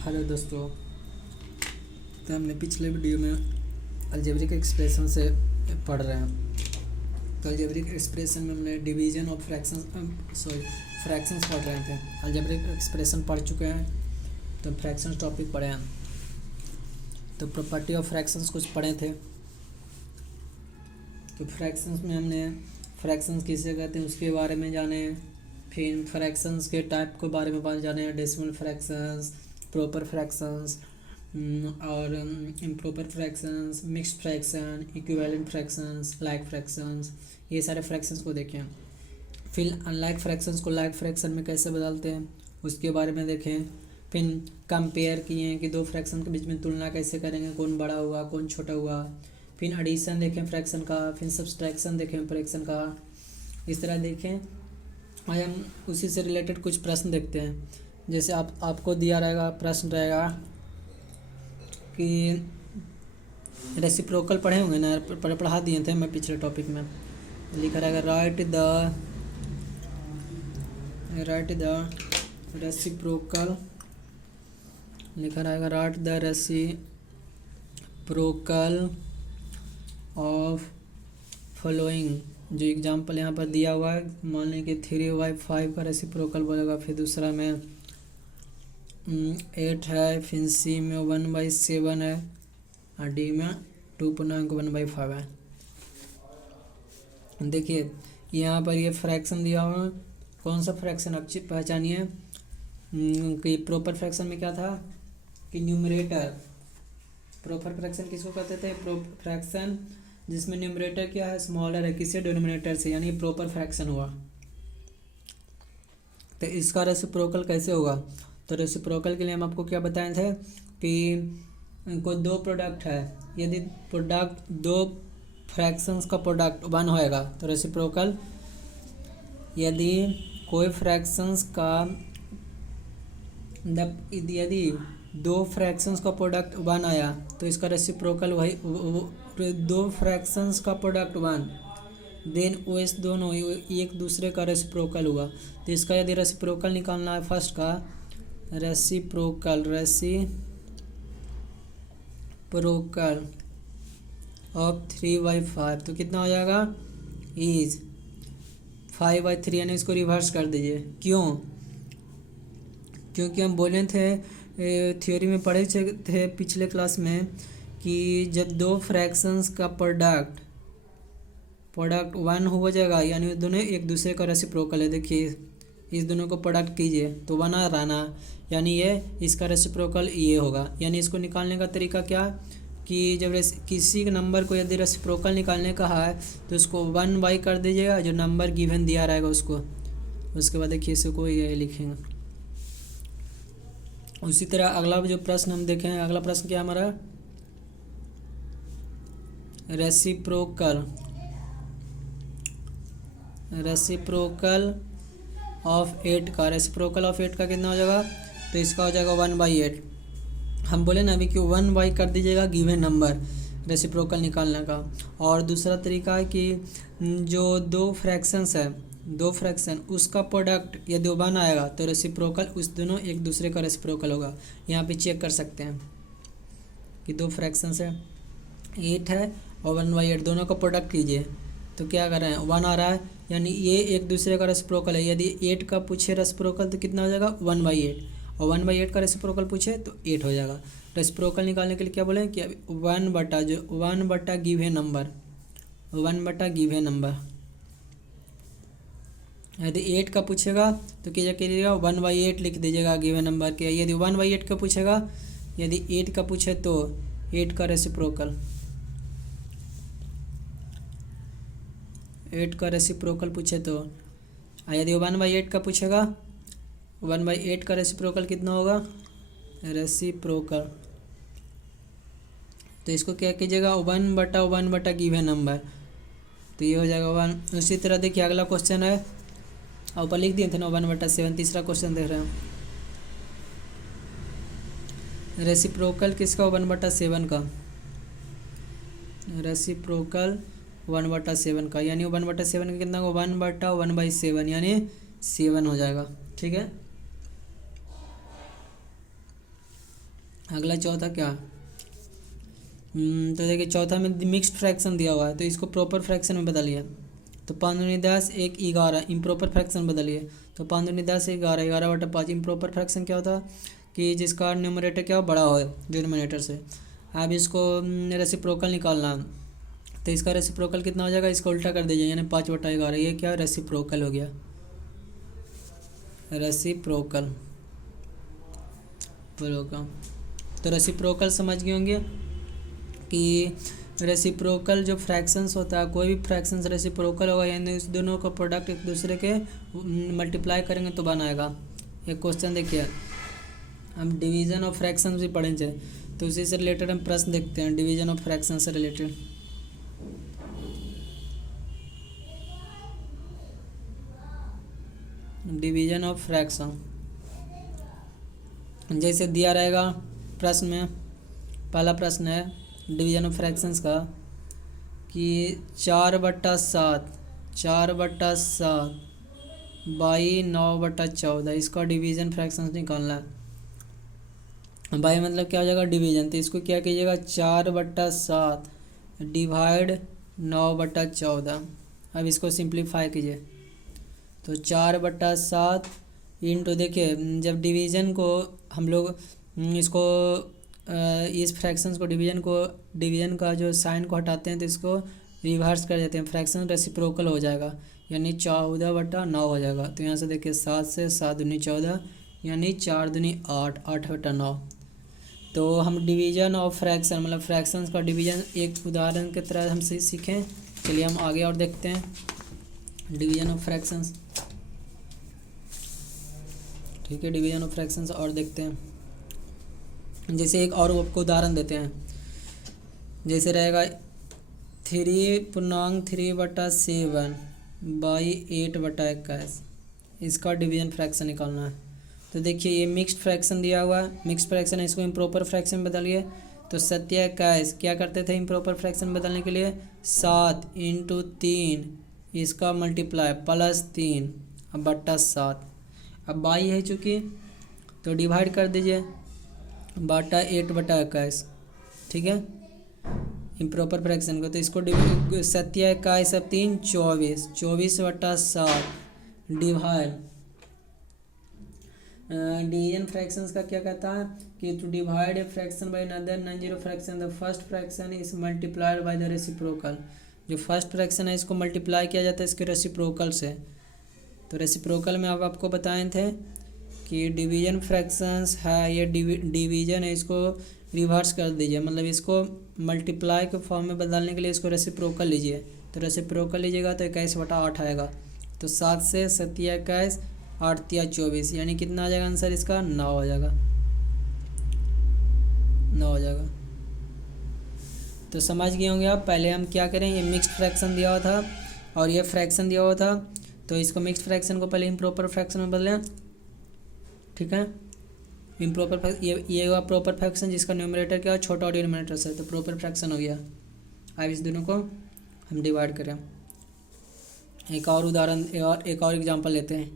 Hello दोस्तों। तो हमने पिछले वीडियो में अलजेब्रिक एक्सप्रेशन से पढ़ रहे हैं। तो अलजेब्रिक एक्सप्रेशन में हमने डिवीजन ऑफ फ्रैक्शंस पढ़ रहे थे। अलजेब्रिक एक्सप्रेशन पढ़ चुके हैं तो फ्रैक्शंस टॉपिक पढ़े हैं। तो प्रॉपर्टी ऑफ फ्रैक्शंस कुछ पढ़े थे। तो फ्रैक्शंस में हमने फ्रैक्शंस किसे कहते हैं उसके बारे में जाने, फिर फ्रैक्शंस के टाइप के बारे में जाने, डेसिमल फ्रैक्शंस, प्रॉपर फ्रैक्शंस और improper fractions, mixed fraction, equivalent fractions, like fractions, ये सारे फ्रैक्शंस को देखें। फिर अनलाइक फ्रैक्शंस को लाइक फ्रैक्शन में कैसे बदलते हैं उसके बारे में देखें। फिर कंपेयर किए हैं कि दो फ्रैक्शन के बीच में तुलना कैसे करेंगे, कौन बड़ा हुआ कौन छोटा हुआ। फिर एडिशन देखें फ्रैक्शन का, फिर सब्सट्रैक्शन देखें फ्रैक्शन का। इस तरह देखें। आज हम उसी से रिलेटेड कुछ प्रश्न देखते हैं। जैसे आपको दिया रहेगा, प्रश्न रहेगा कि रेसिप्रोकल पढ़े होंगे ना, पढ़ा दिए थे मैं पिछले टॉपिक में। लिखा रहेगा राइट द रेसिप्रोकल, लिखा रहेगा right the reciprocal of following. जो एग्जाम्पल यहाँ पर दिया हुआ है, मान लें कि 3/5 का रेसिप्रोकल बोलेगा, फिर दूसरा में 8 है, फिर सी में 1/7 है और डी में 2.1/5 है। देखिए यहाँ पर ये फ्रैक्शन दिया हुआ है। कौन सा फ्रैक्शन आप पहचानिए कि प्रॉपर फ्रैक्शन में क्या था कि न्यूमरेटर। प्रॉपर फ्रैक्शन किसको कहते थे? फ्रैक्शन जिसमें न्यूमरेटर क्या है, स्मॉलर है किससे, डिनोमिनेटर से, यानी प्रॉपर फ्रैक्शन हुआ। तो इसका रेसिप्रोकल कैसे होगा? तो रेसिप्रोकल के लिए हम आपको क्या बताए थे कि कोई दो प्रोडक्ट है, यदि प्रोडक्ट दो फ्रैक्शंस का प्रोडक्ट 1 होएगा तो रेसिप्रोकल, यदि कोई फ्रैक्शंस का यदि दो फ्रैक्शंस का प्रोडक्ट 1 आया तो इसका रेसिप्रोकल वही दो फ्रैक्शंस का प्रोडक्ट 1, देन ओएस दोनों एक दूसरे का रेसिप्रोकल हुआ। तो इसका यदि रेसिप्रोकल निकालना है, फर्स्ट का रेसिप्रोकल ऑफ 3/5 तो कितना हो जाएगा, इज 5/3, यानी इसको रिवर्स कर दीजिए। क्यों? क्योंकि हम बोले थे थ्योरी में पढ़े थे पिछले क्लास में कि जब दो फ्रैक्शंस का प्रोडक्ट 1 हो जाएगा, यानी दोनों एक दूसरे का रेसिप्रोकल है। देखिए इस दोनों को प्रोडक्ट कीजिए तो 1 आ रहा ना, यानी ये इसका रेसिप्रोकल ये होगा। यानी इसको निकालने का तरीका क्या कि जब किसी नंबर को यदि रेसिप्रोकल निकालने का है तो उसको 1/, कर दीजिएगा, जो नंबर गिवन दिया रहेगा उसको। उसके बाद देखिए इसको ये लिखेंगे। उसी तरह अगला जो प्रश्न हम देखें, अगला प्रश्न क्या हमारा, रेसिप्रोकल ऑफ 8 का। रेसिप्रोकल ऑफ 8 का कितना हो जाएगा? तो इसका हो जाएगा 1/8। हम बोले ना अभी कि 1/, कर दीजिएगा गिवन नंबर रेसिप्रोकल निकालने का। और दूसरा तरीका है कि जो दो फ्रैक्शंस है, दो फ्रैक्शन उसका प्रोडक्ट यदि 1 आएगा तो रेसिप्रोकल उस दोनों एक दूसरे का रेसिप्रोकल होगा। यहाँ पे चेक कर सकते हैं कि दो फ्रैक्शंस है, 8 है और 1/8, दोनों का प्रोडक्ट कीजिए तो क्या कर रहे हैं, 1 आ रहा है, यानी ये एक दूसरे का रेसिप्रोकल है। यदि 8 का पूछे रेसिप्रोकल तो कितना हो जाएगा, 1/8, और 1/8 का रेसिप्रोकल पूछे तो 8 हो जाएगा। रेसिप्रोकल निकालने के लिए क्या बोले कि 1/, गिवन नंबर, यदि 8 का पूछेगा तो कीजिएगा 1/8 लिख दीजिएगा गिवन नंबर के। यदि 1/8 का पूछेगा, यदि 8 का पूछे तो 8 का रेसिप्रोकल, 8 का रेसिप्रोकल पूछे तो, यदि 1/8 का पूछेगा, 1/8 का रेसिप्रोकल कितना होगा, रेसिप्रोकल, तो इसको क्या कीजिएगा 1/1 गिवन नंबर, तो ये हो जाएगा 1। उसी तरह देखिए अगला क्वेश्चन है, ऊपर लिख दिए थे ना 1/7। तीसरा क्वेश्चन देख रहे हैं, रेसिप्रोकल किसका 1/7 का, रेसिप्रोकल 1/7 का, यानी 1/7 का कितना होगा, 1/1/7 यानी 7 हो जाएगा। ठीक है। अगला चौथा क्या, तो देखिए चौथा में मिक्स्ड फ्रैक्शन दिया हुआ है, तो इसको प्रॉपर फ्रैक्शन में बदलिए। तो 5×10 एक 11 इम्प्रॉपर फ्रैक्शन बदलिए। तो 5×10 11, 11/5 इम्प्रॉपर फ्रैक्शन क्या होता है कि जिसका न्यूमरेटर क्या बड़ा हो डिनोमिनेटर से। अब इसको रेसिप्रोकल निकालना, तो इसका रेसिप्रोकल कितना हो जाएगा, इसको उल्टा कर दीजिए, यानी 5/11। ये क्या रेसिप्रोकल हो गया, रेसिप्रोकल प्रोकल। तो रेसिप्रोकल समझ गए होंगे कि रेसिप्रोकल जो फ्रैक्शंस होता है, कोई भी फ्रैक्शंस रेसिप्रोकल होगा, यानी इस दोनों का प्रोडक्ट एक दूसरे के मल्टीप्लाई करेंगे तो बनाएगा। एक क्वेश्चन देखिए, हम डिवीजन ऑफ फ्रैक्शंस भी पढ़ेंगे, तो उसी से रिलेटेड हम प्रश्न देखते हैं, डिवीजन ऑफ फ्रैक्शन से रिलेटेड। डिवीजन ऑफ फ्रैक्शन जैसे दिया रहेगा प्रश्न में, पहला प्रश्न है डिवीजन ऑफ फ्रैक्शंस का कि 4/7 बाई 9/14, इसका डिवीजन फ्रैक्शंस निकालना है। बाई मतलब क्या हो जाएगा, डिवीजन, तो इसको क्या कीजिएगा 4/7 डिवाइड 9/14। अब इसको सिंप्लीफाई कीजिए, तो 4/7 इंटू, देखिए जब डिवीज़न को हम लोग इसको इस फ्रैक्शंस को डिवीज़न का जो साइन को हटाते हैं तो इसको रिवर्स कर देते हैं, फ्रैक्शन रेसिप्रोकल हो जाएगा, यानी 14/9 हो जाएगा। तो यहाँ से देखिए 7 से 7 दूनी 14, यानी 4 दूनी 8, 8/9। तो हम डिवीज़न ऑफ फ्रैक्शन मतलब फ्रैक्शंस का डिवीज़न एक उदाहरण की तरह हम सीखें। चलिए हम आगे और देखते हैं डिवीज़न ऑफ फ्रैक्शंस। ठीक है, डिवीजन ऑफ फ्रैक्शंस और देखते हैं। जैसे एक और आपको उदाहरण देते हैं, जैसे रहेगा 3.3/7 बाई 8/21, इसका डिवीजन फ्रैक्शन निकालना है। तो देखिए ये मिक्स्ड फ्रैक्शन दिया हुआ है, मिक्स्ड फ्रैक्शन है, इसको इम्प्रॉपर फ्रैक्शन बदलिए। तो 7/21 क्या करते थे इम्प्रॉपर फ्रैक्शन बदलने के लिए, 7 × 3 इसका मल्टीप्लाई +3/7। अब बाई है चूँकि, तो डिवाइड कर दीजिए बटा 8/21, ठीक है, इम्प्रॉपर फ्रैक्शन को। तो इसको 7/21 अब 3 24, 24/7 डिवाइड डिवीजन फ्रैक्शंस का क्या कहता है कि to divide a fraction by another non zero fraction the first fraction is multiplied by the reciprocal. जो फर्स्ट फ्रैक्शन है इसको मल्टीप्लाई किया जाता है इसके रेसिप्रोकल से। तो रेसिप्रोकल में आपको बताए थे कि डिवीजन फ्रैक्शंस है, ये डिवीजन है, इसको रिवर्स कर दीजिए, मतलब इसको मल्टीप्लाई के फॉर्म में बदलने के लिए इसको रेसिप्रोकल लीजिए। तो रेसिप्रोकल लीजिएगा तो 21/8 आएगा। तो 7 से 7/21, 8×3 = 24, यानी कितना आ जाएगा आंसर इसका 9 हो जाएगा, 9 हो जाएगा। तो समझ गए होंगे आप। पहले हम क्या करें, ये मिक्स्ड फ्रैक्शन दिया हुआ था और ये फ्रैक्शन दिया हुआ था, तो इसको मिक्स्ड फ्रैक्शन को पहले इम्प्रॉपर फ्रैक्शन में बदलें, ठीक है। इम्प्रॉपर ये हुआ प्रॉपर फ्रैक्शन जिसका न्यूमरेटर क्या है छोटा और डिनोमिनेटर से, तो प्रॉपर फ्रैक्शन हो गया। अब इस दोनों को हम डिवाइड करें। एक और उदाहरण, एक और एग्जांपल लेते हैं।